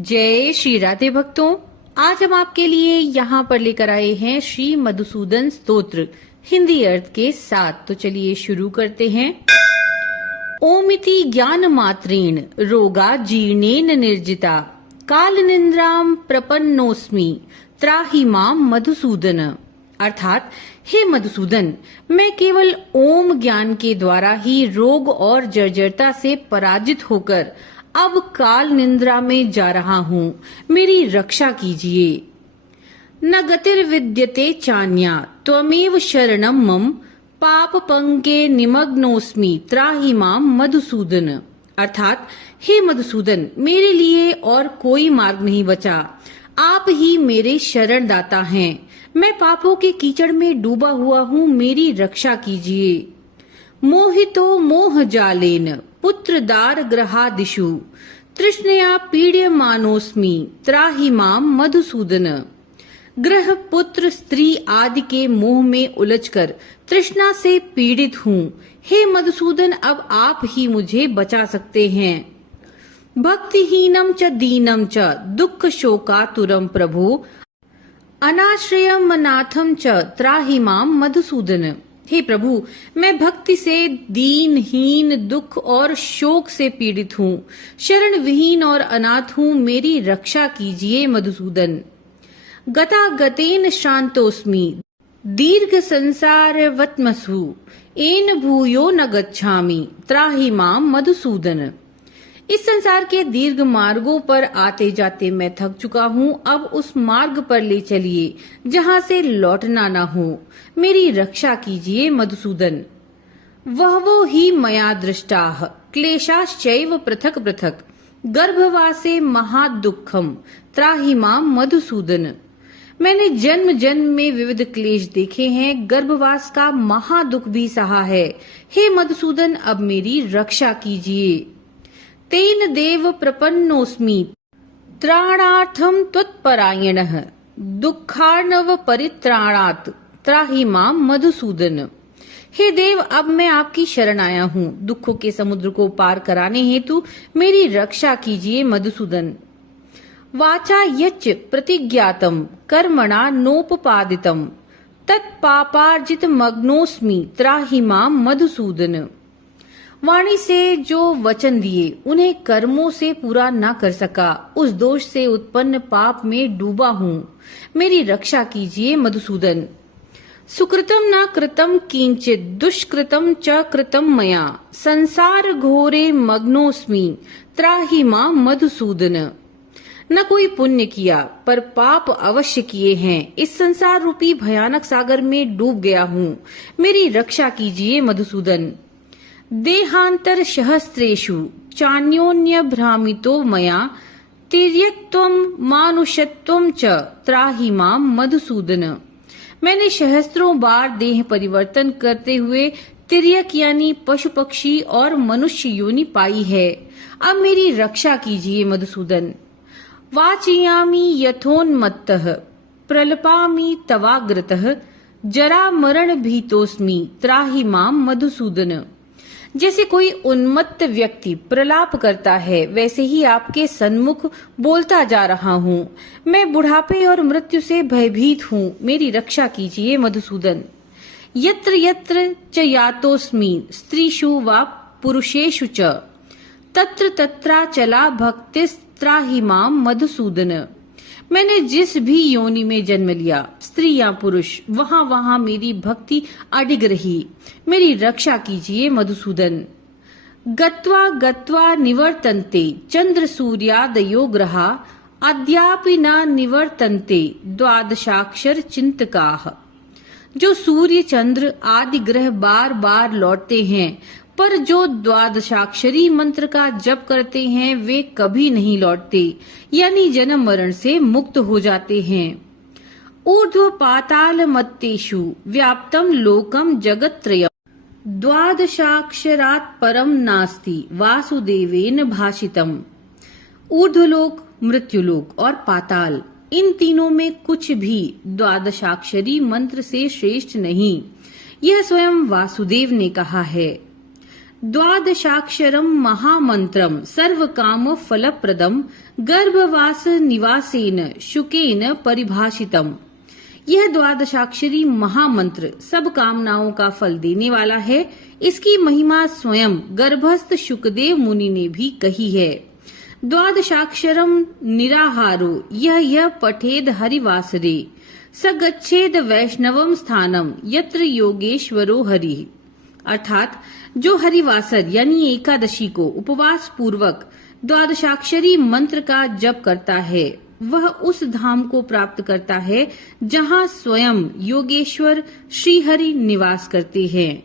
जय श्री राधे भक्तों, आज हम आपके लिए यहाँ पर लेकर आए हैं श्री मधुसूदन स्तोत्र हिंदी अर्थ के साथ। तो चलिए शुरू करते हैं। ओमिति ज्ञान मात्रेण रोगा जीर्णेन निर्जिता काल निंद्राम प्रपन्नोस्मि त्राहि माम मधुसूदन। अर्थात, हे मधुसूदन, मैं केवल ओम ज्ञान के द्वारा ही रोग और जर्जरता से पराजित होकर अब काल निंद्रा में जा रहा हूँ, मेरी रक्षा कीजिए। न गतिर्विद्यते चान्या त्वमेव शरणं मम पाप पंके निमग्नोस्मि त्राहि माम मधुसूदन। अर्थात, हे मधुसूदन, मेरे लिए और कोई मार्ग नहीं बचा, आप ही मेरे शरण दाता हैं। मैं पापों के कीचड़ में डूबा हुआ हूँ, मेरी रक्षा कीजिए। मोहितो मोह जालेन पुत्र दार ग्रहादिषु तृष्णया पीड्यमानोस्मि त्राहि माम मधुसूदन। ग्रह पुत्र स्त्री आदि के मोह में उलझकर तृष्णा से पीड़ित हूँ, हे मधुसूदन, अब आप ही मुझे बचा सकते हैं। भक्तिहीनम च दीनम च दुख शोकातुरम प्रभु अनाश्रयम अनाथम च त्राहि माम मधुसूदन। हे प्रभु, मैं भक्ति से दीनहीन, दुख और शोक से पीड़ित हूँ, शरण विहीन और अनाथ हूँ, मेरी रक्षा कीजिए मधुसूदन। गता गतेन शांतोस्मि दीर्घ संसार वत्मसु एन भूयो न गच्छामि त्राहि माम मधुसूदन। इस संसार के दीर्घ मार्गों पर आते जाते मैं थक चुका हूँ, अब उस मार्ग पर ले चलिए जहाँ से लौटना न हो, मेरी रक्षा कीजिए मधुसूदन। वहवो ही मया दृष्टाः क्लेशाश्चैव पृथक पृथक गर्भवासे महादुःखम त्राहि माम मधुसूदन। मैंने जन्म जन्म में विविध क्लेश देखे हैं, गर्भवास का महादुख भी सहा है, हे मधुसूदन, अब मेरी रक्षा कीजिए। तेन देव प्रपन्नोस्मि त्राणार्थम त्वत्परायणः दुःखार्णव परित्राणात् त्राहि माम मधुसूदन। हे देव, अब मैं आपकी शरण आया हूँ, दुखों के समुद्र को पार कराने हेतु मेरी रक्षा कीजिए मधुसूदन। वाचा यच्च प्रतिज्ञातम कर्मणा नोपपादितम तत्पापार्जित मग्नोस्मि त्राहि माम मधुसूदन। वाणी से जो वचन दिए उन्हें कर्मों से पूरा न कर सका, उस दोष से उत्पन्न पाप में डूबा हूँ, मेरी रक्षा कीजिए मधुसूदन। सुकृतम न कृतम किंचित दुष्कृतम च कृतम मया संसार घोरे मग्नोस्मि त्राहि माम मधुसूदन। न कोई पुण्य किया पर पाप अवश्य किए हैं, इस संसार रूपी भयानक सागर में डूब गया हूँ, मेरी रक्षा कीजिए मधुसूदन। देहांतर सहस्रेषु चान्योन्य भ्रामितो मया तिर्यक्त्वम मानुषत्वम च त्राहि माम मधुसूदन। मैंने सहस्त्रों बार देह परिवर्तन करते हुए तिर्यक यानी पशु पक्षी और मनुष्य योनि पाई है, अब मेरी रक्षा कीजिए मधुसूदन। वाचयामि यथोन्मत्तः प्रलपामि तवाग्रतः जरा मरण भीतोस्मि त्राहि माम मधुसूदन। जैसे कोई उन्मत्त व्यक्ति प्रलाप करता है, वैसे ही आपके सन्मुख बोलता जा रहा हूँ, मैं बुढ़ापे और मृत्यु से भयभीत हूँ, मेरी रक्षा कीजिए मधुसूदन। यत्र यत्र च यातोस्मि स्त्रीषु वा पुरुषेषु च तत्र तत्राचला भक्तिस्त्राहि माम मधुसूदन। मैंने जिस भी योनि में जन्म लिया, स्त्री या पुरुष, वहाँ वहाँ मेरी भक्ति अडिग रही, मेरी रक्षा कीजिए मधुसूदन। गत्वा गत्वा निवर्तन्ते चंद्र सूर्यादयो ग्रहा अद्यापि न निवर्तन्ते द्वादशाक्षर चिंतकाः। जो सूर्य चंद्र आदि ग्रह बार बार लौटते हैं, पर जो द्वादशाक्षरी मंत्र का जप करते हैं वे कभी नहीं लौटते, यानी जन्म मरण से मुक्त हो जाते हैं। ऊर्ध्व पाताल मत्तेषु व्याप्तम लोकम जगत्त्रयम् द्वादशाक्षरात् परम नास्ति वासुदेवेन भाषितम। ऊर्ध्वलोक, मृत्युलोक और पाताल, इन तीनों में कुछ भी द्वादशाक्षरी मंत्र से श्रेष्ठ नहीं, यह स्वयं वासुदेव ने कहा है। द्वादशाक्षरम महामंत्रम सर्वकाम फलप्रदम गर्भवास निवासेन शुकेन परिभाषितम। यह द्वादशाक्षरी महामंत्र सब कामनाओं का फल देने वाला है। इसकी महिमा स्वयं गर्भस्थ शुकदेव मुनि ने भी कही है। द्वादशाक्षरम निराहारो यह पठेद हरिवासरे स गच्छेद वैष्णवम स्थानम यत्र योगेश्वरो हरि। अर्थात जो हरिवासर यानी एकादशी को उपवास पूर्वक द्वादशाक्षरी मंत्र का जप करता है वह उस धाम को प्राप्त करता है जहाँ स्वयं योगेश्वर श्रीहरि निवास करते हैं।